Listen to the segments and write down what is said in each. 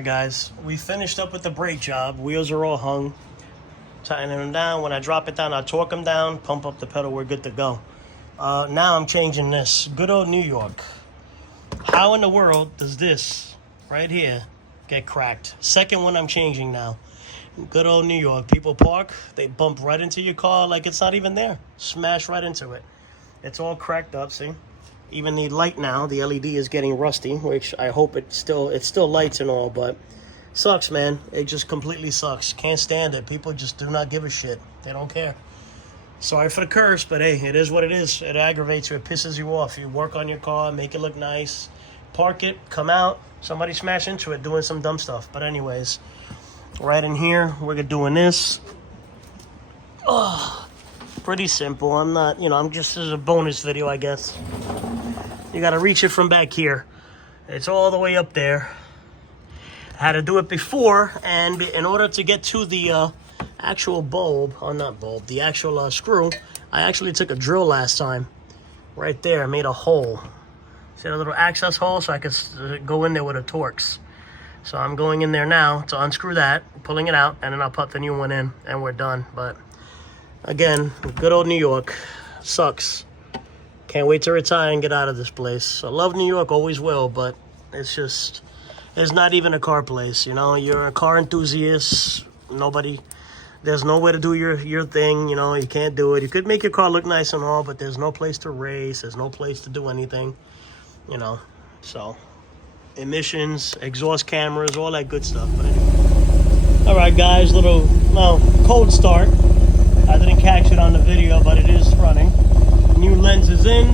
Alright guys, we finished up with the brake job. Wheels are all hung. Tightening them down. When I drop it down, I torque them down, pump up the pedal, we're good to go. Now I'm changing this. Good old New York. How in the world does this right here get cracked? Second one I'm changing now. Good old New York. People park, they bump right into your car like it's not even there. Smash right into it. It's all cracked up, see? Even the light now, the LED is getting rusty, which I hope it still lights and all, but sucks, man. It just completely sucks. Can't stand it. People just do not give a shit. They don't care. Sorry for the curse, but hey, it is what it is. It aggravates you. It pisses you off. You work on your car, make it look nice, park it, come out, somebody smash into it doing some dumb stuff. But anyways, right in here, we're doing this. Oh, pretty simple. I'm not, I'm just as a bonus video, I guess. You got to reach it from back here. It's all the way up there. I had to do it before, and in order to get to the actual bulb, the actual screw, I actually took a drill last time. Right there, I made a hole. See a little access hole so I could go in there with a Torx. So I'm going in there now to unscrew that, pulling it out, and then I'll put the new one in, and we're done. But again, good old New York. Sucks. Can't wait to retire and get out of this place. I love New York, always will, but it's just, it's not even a car place, You're a car enthusiast. There's nowhere to do your thing, you can't do it. You could make your car look nice and all, but there's no place to race. There's no place to do anything, So, emissions, exhaust cameras, all that good stuff. But anyway. All right, guys, cold start. I didn't catch it on the video, but it is running. New lenses in,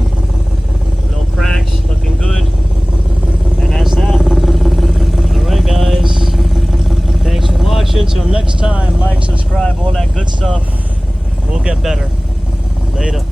no cracks, looking good, and that's that. Alright guys, thanks for watching. Till next time, like, subscribe, all that good stuff. We'll get better. Later.